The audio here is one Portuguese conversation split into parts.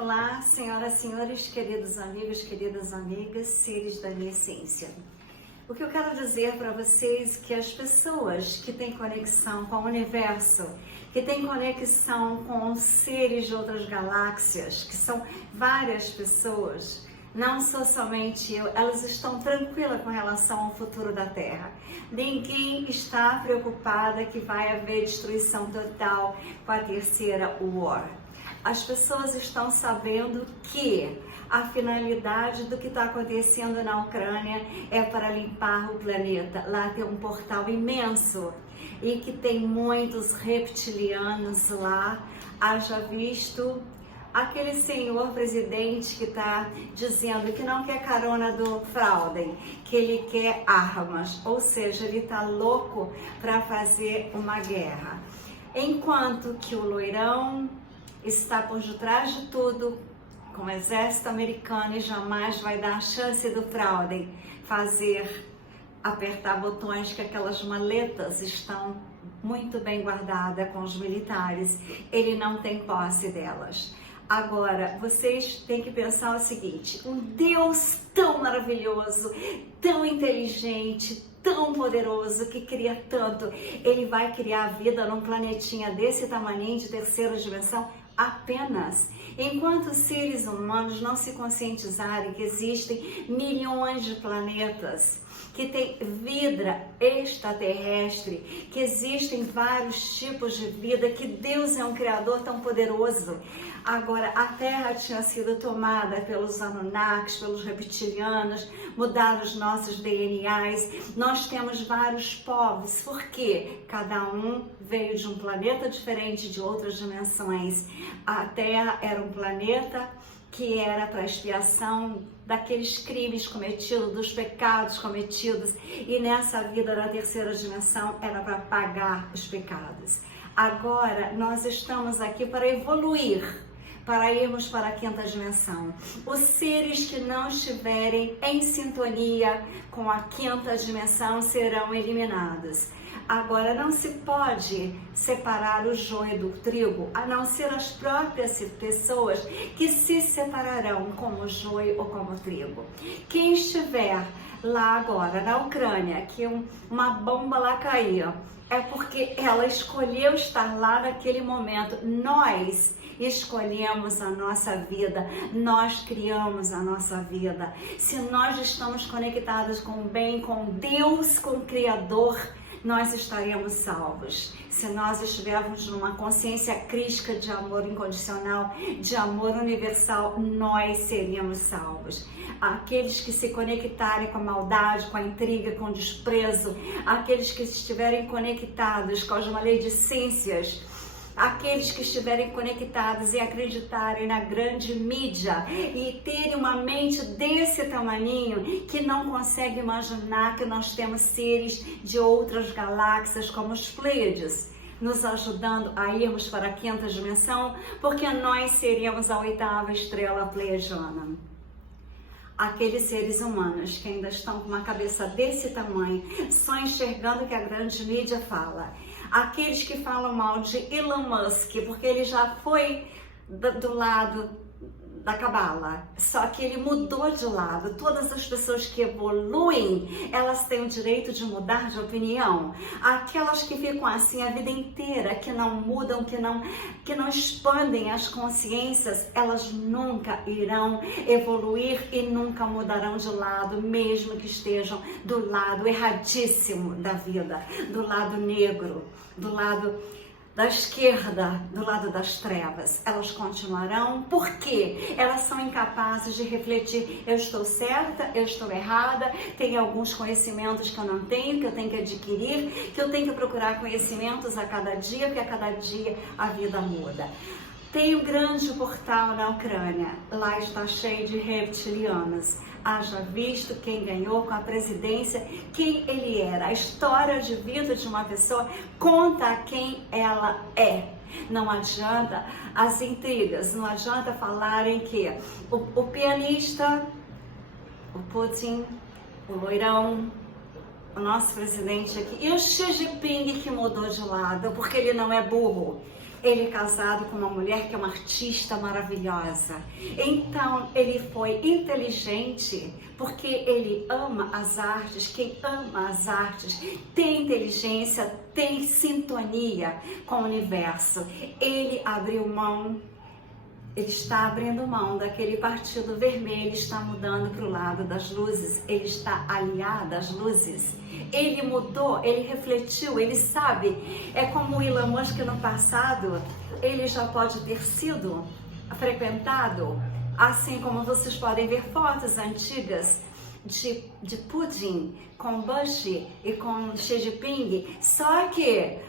Olá, senhoras e senhores, queridos amigos, queridas amigas, seres da minha essência. O que eu quero dizer para vocês é que as pessoas que têm conexão com o universo, que têm conexão com seres de outras galáxias, que são várias pessoas, não sou somente eu, elas estão tranquilas com relação ao futuro da Terra. Ninguém está preocupada que vai haver destruição total com a terceira War. As pessoas estão sabendo que a finalidade do que está acontecendo na Ucrânia é para limpar o planeta. Lá tem um portal imenso e que tem muitos reptilianos lá. Haja visto aquele senhor presidente que está dizendo que não quer carona do Frauden, que ele quer armas, ou seja, ele está louco para fazer uma guerra. Enquanto que o loirão está por detrás de tudo, com o exército americano, e jamais vai dar a chance do Frauden apertar botões, que aquelas maletas estão muito bem guardadas com os militares, ele não tem posse delas. Agora, vocês têm que pensar o seguinte: um Deus tão maravilhoso, tão inteligente, tão poderoso, que cria tanto, ele vai criar a vida num planetinha desse tamaninho, de terceira dimensão, apenas enquanto seres humanos não se conscientizarem que existem milhões de planetas, que tem vida extraterrestre, que existem vários tipos de vida, que Deus é um criador tão poderoso. Agora, a Terra tinha sido tomada pelos Anunnakis, pelos reptilianos, mudaram os nossos DNAs, nós temos vários povos, porque cada um veio de um planeta diferente, de outras dimensões. A Terra era um planeta que era para expiação daqueles crimes cometidos, dos pecados cometidos, e nessa vida da terceira dimensão era para pagar os pecados. Agora nós estamos aqui para evoluir, para irmos para a quinta dimensão. Os seres que não estiverem em sintonia com a quinta dimensão serão eliminados. Agora, não se pode separar o joio do trigo, a não ser as próprias pessoas que se separarão como joio ou como trigo. Quem estiver lá agora na Ucrânia, que uma bomba lá caiu, é porque ela escolheu estar lá naquele momento. Nós escolhemos a nossa vida, nós criamos a nossa vida. Se nós estamos conectados com o bem, com Deus, com o Criador, nós estaremos salvos. Se nós estivermos numa consciência crística de amor incondicional, de amor universal, nós seríamos salvos. Aqueles que se conectarem com a maldade, com a intriga, com o desprezo, aqueles que estiverem conectados com as maledicências, aqueles que estiverem conectados e acreditarem na grande mídia e terem uma mente desse tamaninho, que não consegue imaginar que nós temos seres de outras galáxias como os Pleiades, nos ajudando a irmos para a quinta dimensão, porque nós seríamos a oitava estrela pleiadiana. Aqueles seres humanos que ainda estão com uma cabeça desse tamanho, só enxergando o que a grande mídia fala. Aqueles que falam mal de Elon Musk, porque ele já foi do lado da cabala, só que ele mudou de lado. Todas as pessoas que evoluem, elas têm o direito de mudar de opinião. Aquelas que ficam assim a vida inteira, que não mudam, que não expandem as consciências, elas nunca irão evoluir e nunca mudarão de lado, mesmo que estejam do lado erradíssimo da vida, do lado negro, do lado da esquerda, do lado das trevas. Elas continuarão porque elas são incapazes de refletir: eu estou certa, eu estou errada, tem alguns conhecimentos que eu não tenho, que eu tenho que adquirir, que eu tenho que procurar conhecimentos a cada dia, porque a cada dia a vida muda. Tem um grande portal na Ucrânia, lá está cheio de reptilianos. Haja visto quem ganhou com a presidência, quem ele era. A história de vida de uma pessoa conta quem ela é. Não adianta as intrigas, não adianta falarem que o pianista, o Putin, o loirão, o nosso presidente aqui, e o Xi Jinping que mudou de lado, porque ele não é burro. Ele é casado com uma mulher que é uma artista maravilhosa. Então, ele foi inteligente porque ele ama as artes. Quem ama as artes tem inteligência, tem sintonia com o universo. Ele abriu mão. Ele está abrindo mão daquele partido vermelho, está mudando para o lado das luzes, ele está aliado às luzes. Ele mudou, ele refletiu, ele sabe. É como o Elon Musk no passado, ele já pode ter sido frequentado, assim como vocês podem ver fotos antigas de Putin com Bush e com Xi Jinping, só que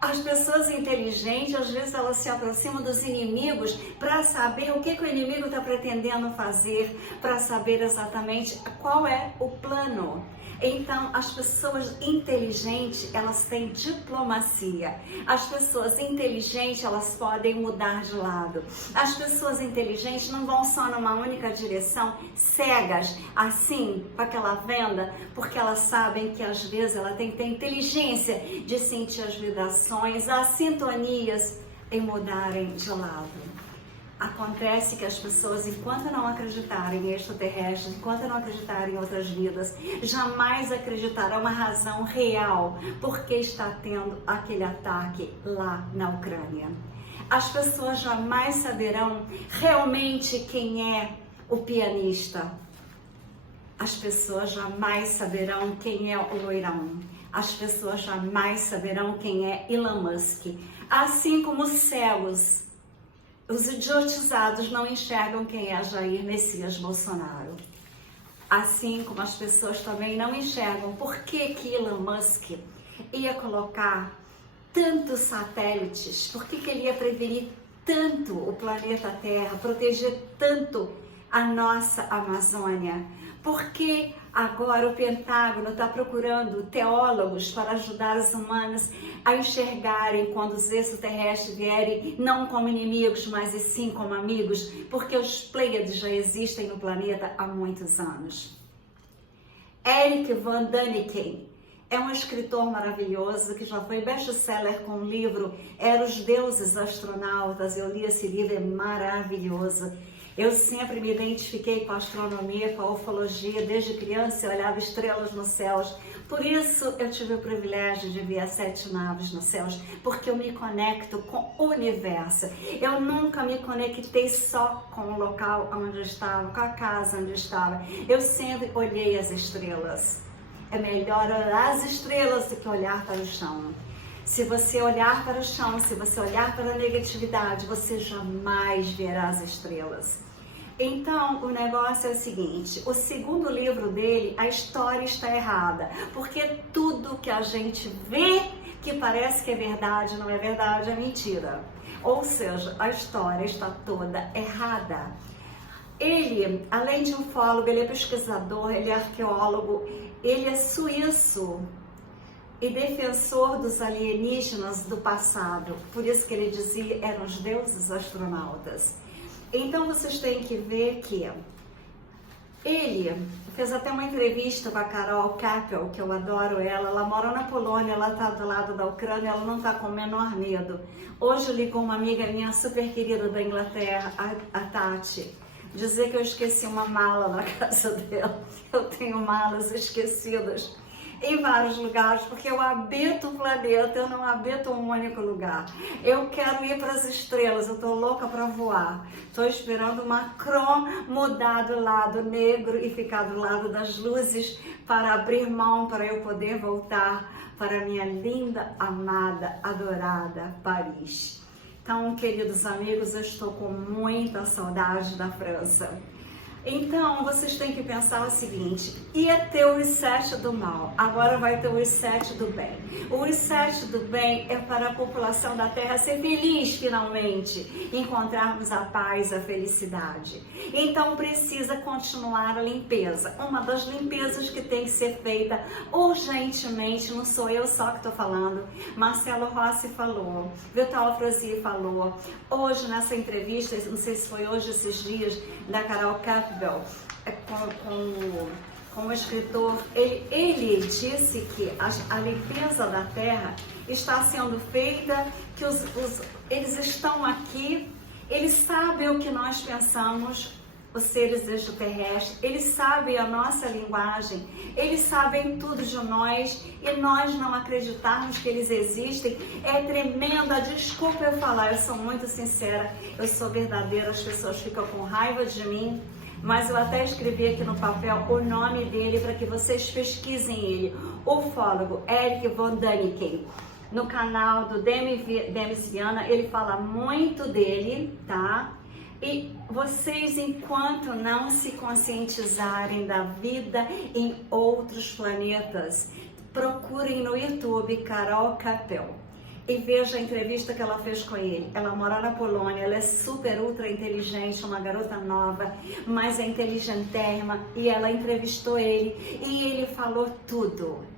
as pessoas inteligentes, às vezes elas se aproximam dos inimigos para saber o que o inimigo está pretendendo fazer, para saber exatamente qual é o plano. Então, as pessoas inteligentes, elas têm diplomacia. As pessoas inteligentes, elas podem mudar de lado. As pessoas inteligentes não vão só numa única direção, cegas, assim, com aquela venda, porque elas sabem que às vezes ela tem que ter inteligência de sentir as vibrações, as sintonias em mudarem de lado. Acontece que as pessoas, enquanto não acreditarem em extraterrestres, enquanto não acreditarem em outras vidas, jamais acreditarão uma razão real porque está tendo aquele ataque lá na Ucrânia. As pessoas jamais saberão realmente quem é o pianista. As pessoas jamais saberão quem é o loirão. As pessoas jamais saberão quem é Elon Musk. Assim como os cegos, os idiotizados não enxergam quem é Jair Messias Bolsonaro. Assim como as pessoas também não enxergam por que Elon Musk ia colocar tantos satélites, por que ele ia prevenir tanto o planeta Terra, proteger tanto a nossa Amazônia. Porque agora o Pentágono está procurando teólogos para ajudar os humanos a enxergarem quando os extraterrestres vierem, não como inimigos, mas e sim como amigos, porque os Pleiades já existem no planeta há muitos anos. Eric Van Daniken é um escritor maravilhoso que já foi best-seller com o livro Era os Deuses Astronautas. Eu li esse livro, é maravilhoso. Eu sempre me identifiquei com a astronomia, com a ufologia, desde criança eu olhava estrelas nos céus. Por isso eu tive o privilégio de ver as 7 naves nos céus, porque eu me conecto com o universo. Eu nunca me conectei só com o local onde eu estava, com a casa onde eu estava. Eu sempre olhei as estrelas. É melhor olhar as estrelas do que olhar para o chão. Se você olhar para o chão, se você olhar para a negatividade, você jamais verá as estrelas. Então, o negócio é o seguinte, o segundo livro dele, a história está errada, porque tudo que a gente vê que parece que é verdade, não é verdade, é mentira. Ou seja, a história está toda errada. Ele, além de ufólogo, ele é pesquisador, ele é arqueólogo, ele é suíço e defensor dos alienígenas do passado. Por isso que ele dizia, eram os deuses astronautas. Então vocês têm que ver que ele fez até uma entrevista com a Carol Kappel, que eu adoro ela mora na Polônia, ela está do lado da Ucrânia, ela não está com o menor medo. Hoje ligou uma amiga minha super querida da Inglaterra, a Tati, dizer que eu esqueci uma mala na casa dela. Eu tenho malas esquecidas em vários lugares, porque eu habito o planeta, eu não habito um único lugar. Eu quero ir para as estrelas, eu tô louca para voar. Tô esperando o Macron mudar do lado negro e ficar do lado das luzes para abrir mão, para eu poder voltar para minha linda, amada, adorada Paris. Então, queridos amigos, eu estou com muita saudade da França. Então, vocês têm que pensar o seguinte, ia ter o reset do mal, agora vai ter o reset do bem. O reset do bem é para a população da Terra ser feliz finalmente, encontrarmos a paz, a felicidade. Então, precisa continuar a limpeza. Uma das limpezas que tem que ser feita urgentemente, não sou eu só que estou falando, Marcelo Rossi falou, Vital Frozi falou, hoje nessa entrevista, não sei se foi hoje, esses dias, da Carol Campbell, com como escritor, ele disse que a limpeza da Terra está sendo feita, que eles estão aqui, eles sabem o que nós pensamos, os seres extraterrestres, eles sabem a nossa linguagem, eles sabem tudo de nós e nós não acreditarmos que eles existem é tremenda. Desculpa eu falar, eu sou muito sincera, eu sou verdadeira, as pessoas ficam com raiva de mim, mas eu até escrevi aqui no papel o nome dele para que vocês pesquisem ele, ufólogo Eric von Däniken. No canal do Demis Viana, ele fala muito dele, tá? E vocês, enquanto não se conscientizarem da vida em outros planetas, procurem no YouTube Carol Capel e veja a entrevista que ela fez com ele. Ela mora na Polônia, ela é super ultra inteligente, uma garota nova, mas é inteligentérrima, e ela entrevistou ele e ele falou tudo.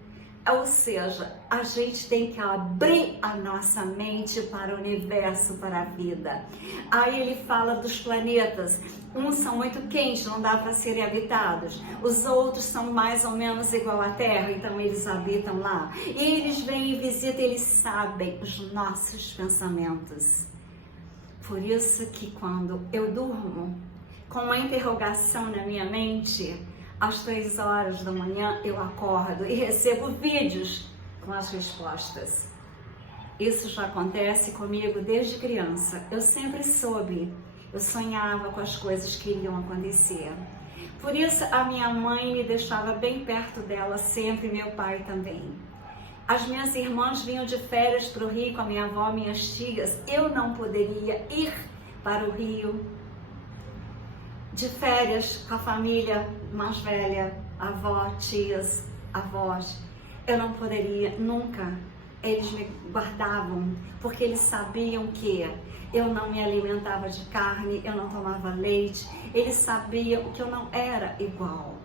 Ou seja, a gente tem que abrir a nossa mente para o universo, para a vida. Aí ele fala dos planetas. Uns são muito quentes, não dá para serem habitados. Os outros são mais ou menos igual à Terra, então eles habitam lá. E eles vêm e visitam, eles sabem os nossos pensamentos. Por isso que quando eu durmo com uma interrogação na minha mente, às 3 horas da manhã eu acordo e recebo vídeos com as respostas. Isso já acontece comigo desde criança. Eu sempre soube, eu sonhava com as coisas que iriam acontecer. Por isso a minha mãe me deixava bem perto dela sempre, meu pai também. As minhas irmãs vinham de férias para o Rio com a minha avó, minhas tias. Eu não poderia ir para o Rio de férias com a família mais velha, avó, tias, avós. Eu não poderia nunca. Eles me guardavam, porque eles sabiam que eu não me alimentava de carne, eu não tomava leite. Eles sabiam que eu não era igual.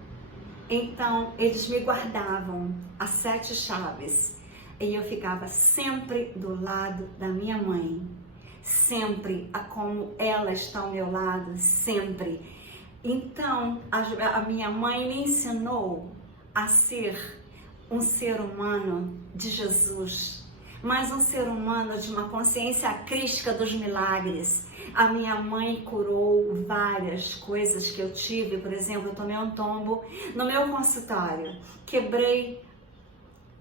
Então, eles me guardavam a 7 chaves. E eu ficava sempre do lado da minha mãe. Sempre, como ela está ao meu lado, sempre. Então, a minha mãe me ensinou a ser um ser humano de Jesus, mas um ser humano de uma consciência crística dos milagres. A minha mãe curou várias coisas que eu tive. Por exemplo, eu tomei um tombo no meu consultório, quebrei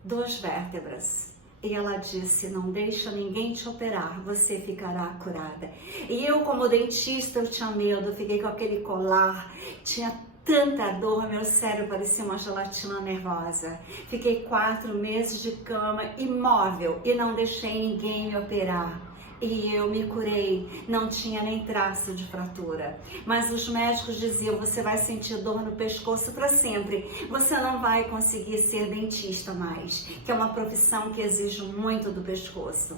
2 vértebras. E ela disse, não deixa ninguém te operar, você ficará curada. E eu, como dentista, eu tinha medo, fiquei com aquele colar, tinha tanta dor, meu cérebro parecia uma gelatina nervosa. Fiquei 4 meses de cama, imóvel, e não deixei ninguém me operar. E eu me curei, não tinha nem traço de fratura. Mas os médicos diziam, você vai sentir dor no pescoço para sempre. Você não vai conseguir ser dentista mais, que é uma profissão que exige muito do pescoço.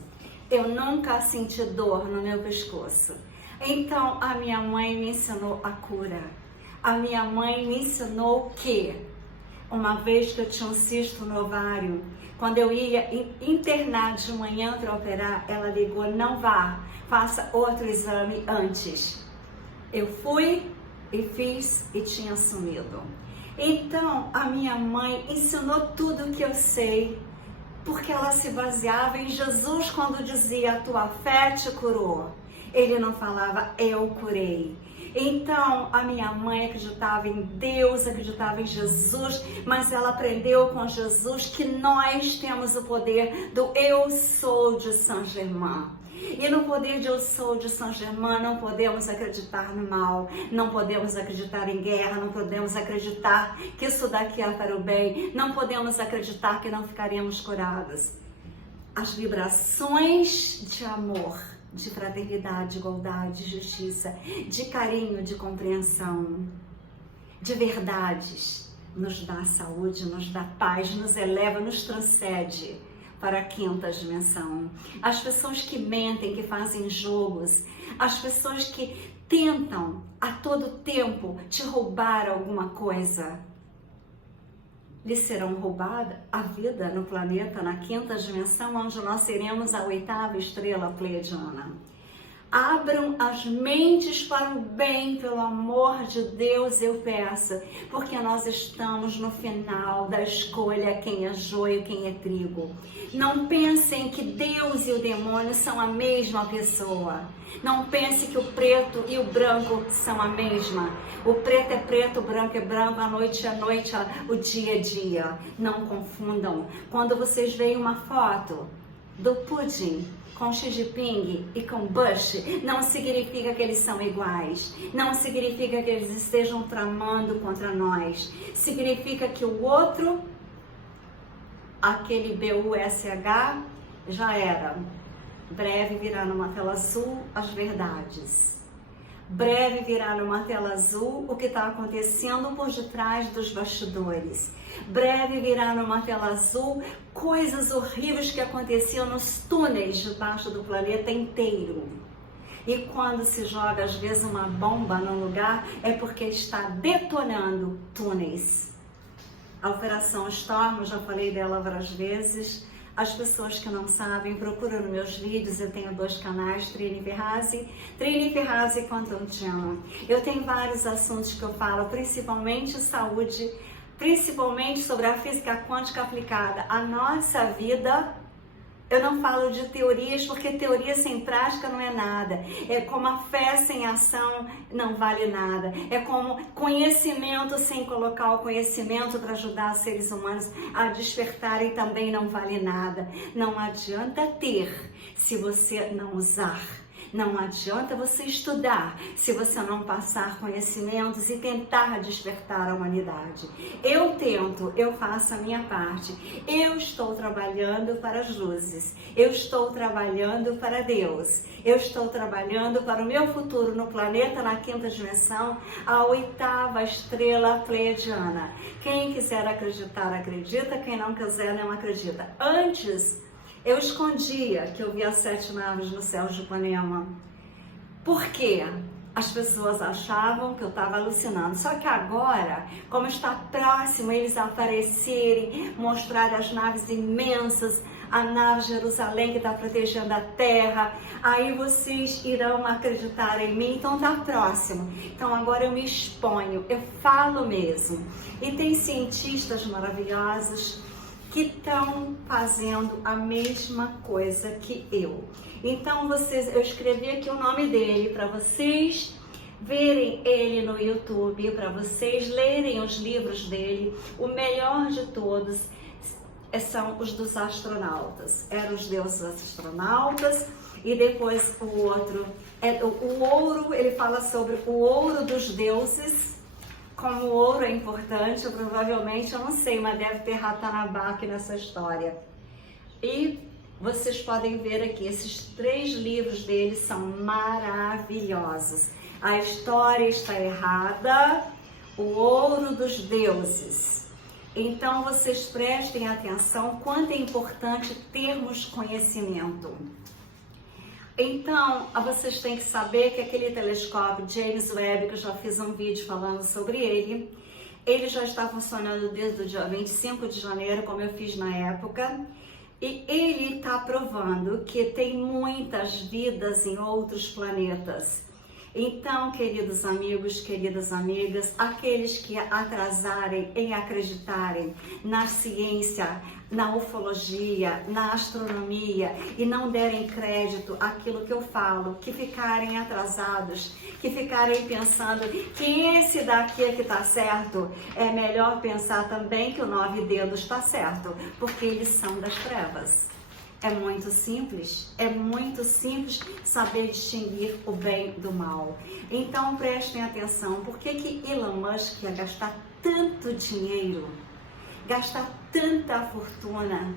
Eu nunca senti dor no meu pescoço. Então a minha mãe me ensinou a cura. A minha mãe me ensinou que, uma vez que eu tinha um cisto no ovário, quando eu ia internar de manhã para operar, ela ligou, não vá, faça outro exame antes. Eu fui e fiz e tinha sumido. Então, a minha mãe ensinou tudo o que eu sei, porque ela se baseava em Jesus quando dizia, a tua fé te curou. Ele não falava, eu curei. Então, a minha mãe acreditava em Deus, acreditava em Jesus, mas ela aprendeu com Jesus que nós temos o poder do eu sou de Saint-Germain. E no poder de eu sou de Saint-Germain não podemos acreditar no mal, não podemos acreditar em guerra, não podemos acreditar que isso daqui é para o bem, não podemos acreditar que não ficaremos curados. As vibrações de amor, de fraternidade, de igualdade, de justiça, de carinho, de compreensão, de verdades, nos dá saúde, nos dá paz, nos eleva, nos transcende para a 5ª dimensão. As pessoas que mentem, que fazem jogos, as pessoas que tentam a todo tempo te roubar alguma coisa, lhes serão roubada a vida no planeta, na 5ª dimensão, onde nós seremos a 8ª estrela pleiadiana. Abram as mentes para o bem, pelo amor de Deus, eu peço, porque nós estamos no final da escolha, quem é joio, quem é trigo. Não pensem que Deus e o demônio são a mesma pessoa. Não pense que o preto e o branco são a mesma. O preto é preto, o branco é branco, a noite é noite, o dia é dia. Não confundam. Quando vocês veem uma foto do Putin com Xi Jinping e com Bush, não significa que eles são iguais. Não significa que eles estejam tramando contra nós. Significa que o outro, aquele BUSH, já era. Breve virá numa tela azul as verdades. Breve virá numa tela azul o que está acontecendo por detrás dos bastidores. Breve virá numa tela azul coisas horríveis que aconteciam nos túneis debaixo do planeta inteiro. E quando se joga às vezes uma bomba num lugar, é porque está detonando túneis. A Operação Storm, já falei dela várias vezes. As pessoas que não sabem, procuram nos meus vídeos, eu tenho 2 canais, Trini Ferrazzi e Quantum Channel. Eu tenho vários assuntos que eu falo, principalmente saúde, principalmente sobre a física quântica aplicada à nossa vida. Eu não falo de teorias, porque teoria sem prática não é nada. É como a fé sem ação não vale nada. É como conhecimento sem colocar o conhecimento para ajudar os seres humanos a despertarem também não vale nada. Não adianta ter se você não usar. Não adianta você estudar se você não passar conhecimentos e tentar despertar a humanidade. Eu tento, eu faço a minha parte. Eu estou trabalhando para as luzes. Eu estou trabalhando para Deus. Eu estou trabalhando para o meu futuro no planeta, na 5ª dimensão, a 8ª estrela pleiadiana. Quem quiser acreditar, acredita. Quem não quiser, não acredita. Antes, eu escondia que eu via 7 naves no céu de Ipanema. Por quê? As pessoas achavam que eu estava alucinando. Só que agora, como está próximo eles aparecerem, mostrar as naves imensas, a nave Jerusalém que está protegendo a terra, aí vocês irão acreditar em mim. Então está próximo. Então agora eu me exponho, eu falo mesmo. E tem cientistas maravilhosos que estão fazendo a mesma coisa que eu. Então eu escrevi aqui o nome dele para vocês verem ele no YouTube, para vocês lerem os livros dele. O melhor de todos são os dos astronautas. Eram os deuses astronautas. E depois o outro, o ouro, ele fala sobre o ouro dos deuses. Como o ouro é importante, provavelmente, eu não sei, mas deve ter Ratanabak nessa história. E vocês podem ver aqui, esses 3 livros dele são maravilhosos. A história está errada, o ouro dos deuses. Então vocês prestem atenção quanto é importante termos conhecimento. Então, vocês têm que saber que aquele telescópio James Webb, que eu já fiz um vídeo falando sobre ele já está funcionando desde o dia 25 de janeiro, como eu fiz na época, e ele está provando que tem muitas vidas em outros planetas. Então, queridos amigos, queridas amigas, aqueles que atrasarem em acreditarem na ciência, na ufologia, na astronomia e não derem crédito àquilo que eu falo, que ficarem atrasados, que ficarem pensando que esse daqui é que está certo, é melhor pensar também que o 9 dedos está certo, porque eles são das trevas. É muito simples saber distinguir o bem do mal. Então prestem atenção, por que Elon Musk ia gastar tanto dinheiro, gastar tanta fortuna,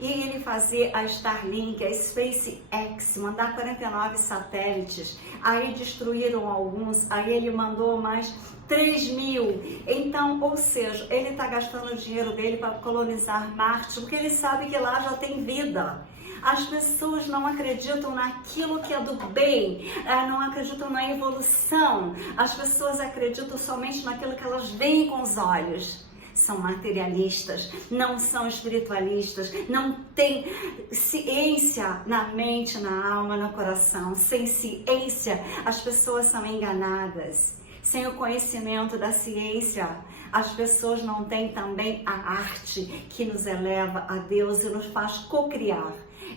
e ele fazer a Starlink, a SpaceX, mandar 49 satélites, aí destruíram alguns, aí ele mandou mais 3.000, então, ou seja, ele está gastando o dinheiro dele para colonizar Marte, porque ele sabe que lá já tem vida. As pessoas não acreditam naquilo que é do bem, não acreditam na evolução, as pessoas acreditam somente naquilo que elas veem com os olhos. são materialistas, não são espiritualistas, não têm ciência na mente, na alma, no coração. Sem ciência, as pessoas são enganadas. Sem o conhecimento da ciência, as pessoas não têm também a arte que nos eleva a Deus e nos faz co-criar.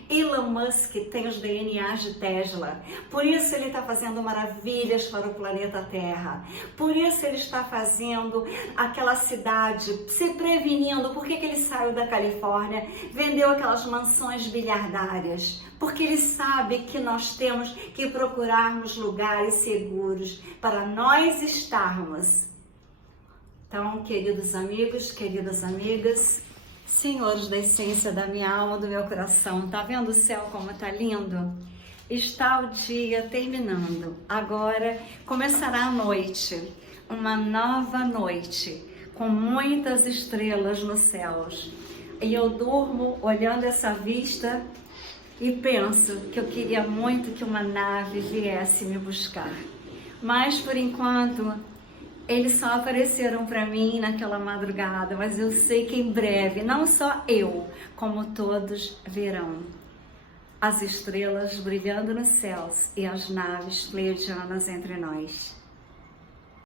Elon Musk tem os DNAs de Tesla, por isso ele está fazendo maravilhas para o planeta Terra, por isso ele está fazendo aquela cidade, se prevenindo. Por que ele saiu da Califórnia, vendeu aquelas mansões bilhardárias? Porque ele sabe que nós temos que procurarmos lugares seguros para nós estarmos. Então, queridos amigos, queridas amigas, senhores da essência da minha alma, do meu coração, tá vendo o céu como tá lindo? Está o dia terminando, agora começará a noite, uma nova noite, com muitas estrelas nos céus. E eu durmo olhando essa vista e penso que eu queria muito que uma nave viesse me buscar. Mas, por enquanto, eles só apareceram para mim naquela madrugada, mas eu sei que em breve, não só eu, como todos verão as estrelas brilhando nos céus e as naves pleiadianas entre nós.